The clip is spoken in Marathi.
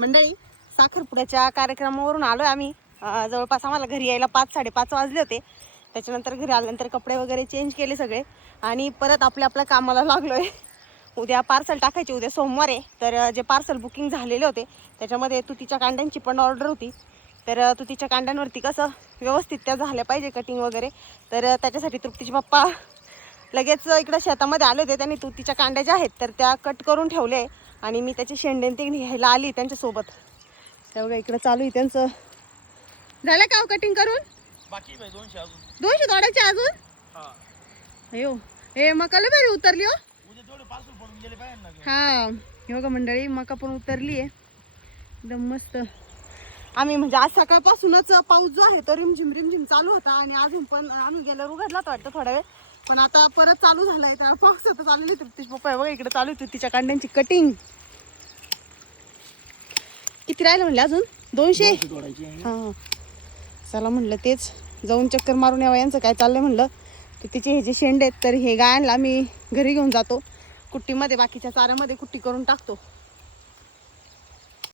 मंडळी, साखरपुड्याच्या कार्यक्रमावरून आलो आहे आम्ही. जवळपास आम्हाला घरी यायला 5-5:30 वाजले होते. त्याच्यानंतर घरी आल्यानंतर कपडे वगैरे चेंज केले सगळे आणि परत आपल्या कामाला लागलो आहे. उद्या पार्सल टाकायचे, उद्या सोमवार आहे. तर जे पार्सल बुकिंग झालेले होते त्याच्यामध्ये तुतीच्या कांड्यांची पण ऑर्डर होती. तर तुतीच्या कांड्यांवरती कसं व्यवस्थित त्या झाल्या पाहिजे कटिंग वगैरे. तर त्याच्यासाठी तृप्तीचे पप्पा लगेच इकडं शेतामध्ये आले होते. त्यांनी तुतीच्या कांड्या ज्या आहेत तर त्या कट करून ठेवले आहे आणि मी त्याचे शेंडे ते घ्यायला आली त्यांच्यासोबत. तेवढं इकडं चालू आहे त्यांचं. झालं का कटिंग करून? बाकी 200 अजून. 200 तोडायचे अजून? हा. अयो, हे मका लय भारी उतरली हो. उद्या तेवढे पार्सल पडून गेले पाहिजे ना. हा, हे बघा मंडळी, मका पण उतरली आहे एकदम मस्त. आम्ही म्हणजे आज सकाळपासूनच पाऊस जो आहे तो रिमझिम चालू होता आणि अजून पण आम्ही गेल्यावर उघडलाच वाटतं थोडा वेळ, पण आता परत चालू झालाय. त्या पावसात चाललेली तृप्तीच पप्पा बघा इकडे चालू आहे तुतीच्या कांड्यांची कटिंग. किती राहिलं म्हणलं अजून? 200. हा, चला म्हणलं तेच जाऊन चक्कर मारून यावं यांचं काय चाललंय म्हणलं. तुतीचे हे जे शेंडे आहेत तर हे गायांना मी घरी घेऊन जातो कुट्टीमध्ये, बाकीच्या चाऱ्यामध्ये कुट्टी करून टाकतो.